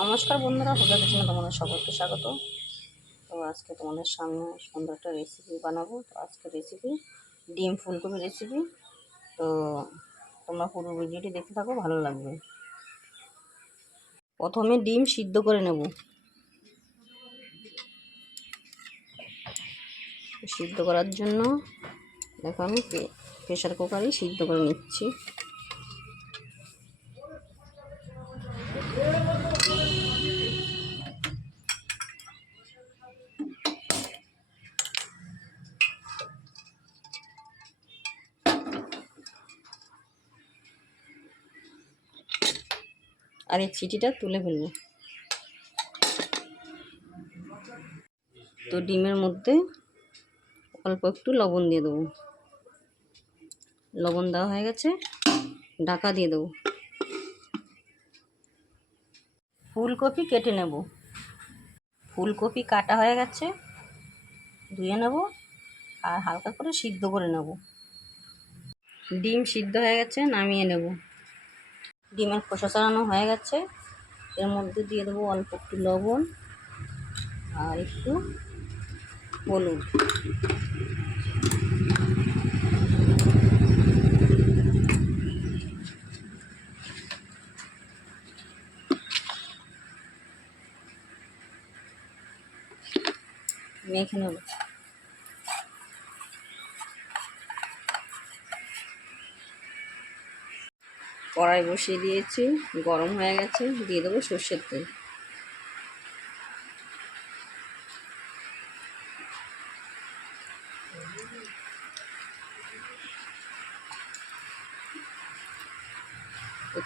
নমস্কার বন্ধুরা, পূজা কিচেনে তোমাদের সকলকে স্বাগত। তো আজকে তোমাদের সামনে সুন্দর একটা রেসিপি বানাবো। তো আজকের রেসিপি ডিম ফুলকপি রেসিপি। তো তোমরা পুরো ভিডিওটি দেখতে থাকো, ভালো লাগবে। প্রথমে ডিম সিদ্ধ করে নেব। সিদ্ধ করার জন্য দেখো আমি প্রেশার কুকারে সিদ্ধ করে নিচ্ছি। আর এই চিটিটা তুলে ফেলবো। তো ডিমের মধ্যে অল্প একটু লবণ দিয়ে দেবো। লবণ দেওয়া হয়ে গেছে, ঢাকা দিয়ে দেবো। ফুলকপি কেটে নেব। ফুলকপি কাটা হয়ে গেছে, ধুয়ে নেব আর হালকা করে সিদ্ধ করে নেব। ডিম সিদ্ধ হয়ে গেছে, নামিয়ে নেব। ডিমের খোসা ছাড়ানো হয়ে গেছে, এর মধ্যে দিয়ে দেবো অল্প একটু লবণ আর একটু হলুদ। মেখে নেব। কড়াই বসিয়ে দিয়েছি, গরম হয়ে গেছে, দিয়ে দেবো সর্ষের তেল।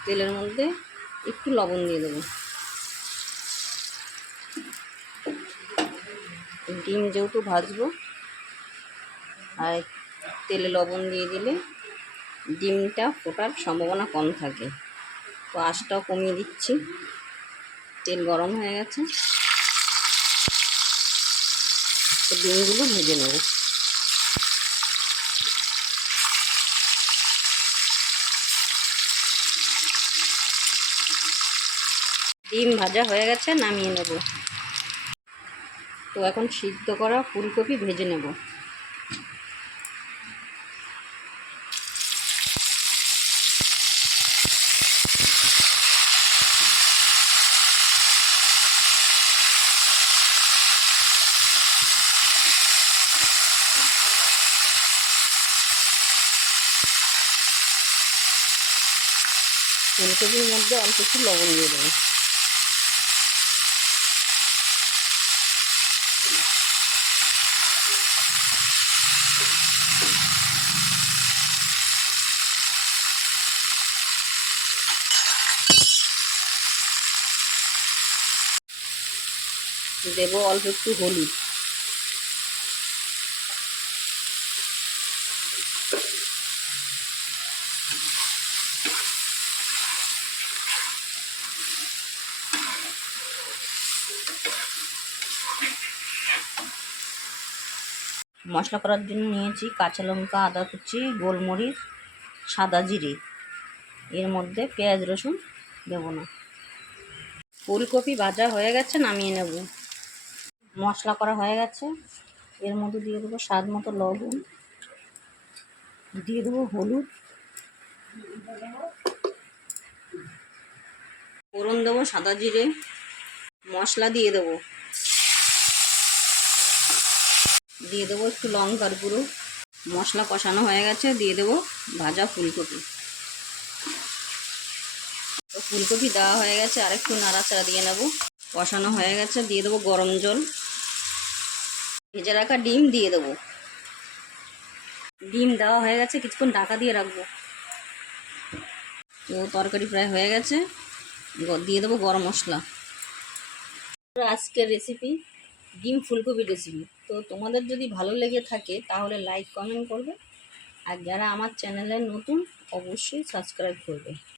তেলের মধ্যে একটু লবণ দিয়ে দেবো। ডিম যেহেতু ভাজবো আর তেলে লবণ দিয়ে দিলে ডিমটা ফোটার সম্ভাবনা কম থাকে। তো আঁচটাও কমিয়ে দিচ্ছি। তেল গরম হয়ে গেছে, তো ডিমগুলো ভেজে নেব। ডিম ভাজা হয়ে গেছে, নামিয়ে নেব। তো এখন সিদ্ধ করা ফুলকপি ভেজে নেব। ফুলকপির মধ্যে অল্প একটু লবণ দিয়ে দেবো। দেবো অল্প একটু হলুদ। মশলা করার জন্য নিয়েছি কাঁচা লঙ্কা, আদা কুচি, গোলমরিচ, সাদা জিরে। এর মধ্যে পেঁয়াজ রসুন দেবো না। ফুলকপি ভাজা হয়ে গেছে, নামিয়ে নেব। মশলা করা হয়ে গেছে, এর মধ্যে দিয়ে দেবো স্বাদ মতো লবণ, দিয়ে দেবো হলুদ, ফোড়ন দেবো সাদা জিরে, মশলা দিয়ে দেবো, দিয়ে দেবো একটু লঙ্কার গুঁড়ো। মশলা কষানো হয়ে গেছে, দিয়ে দেবো ভাজা ফুলকপি। তো ফুলকপি দেওয়া হয়ে গেছে, আরেকটু নাড়াচাড়া দিয়ে নেব। কষানো হয়ে গেছে, দিয়ে দেবো গরম জল। ভেজে রাখা ডিম দিয়ে দেবো। ডিম দেওয়া হয়ে গেছে, কিছুক্ষণ ঢাকা দিয়ে রাখবো। তো তরকারি প্রায় হয়ে গেছে, দিয়ে দেবো গরম মশলা। আজকের রেসিপি ডিম ফুলকপি রেসিপি। তো তোমাদের যদি ভালো লেগে থাকে তাহলে লাইক কমেন্ট করবে, আর যারা আমার চ্যানেলে নতুন অবশ্যই সাবস্ক্রাইব করবে।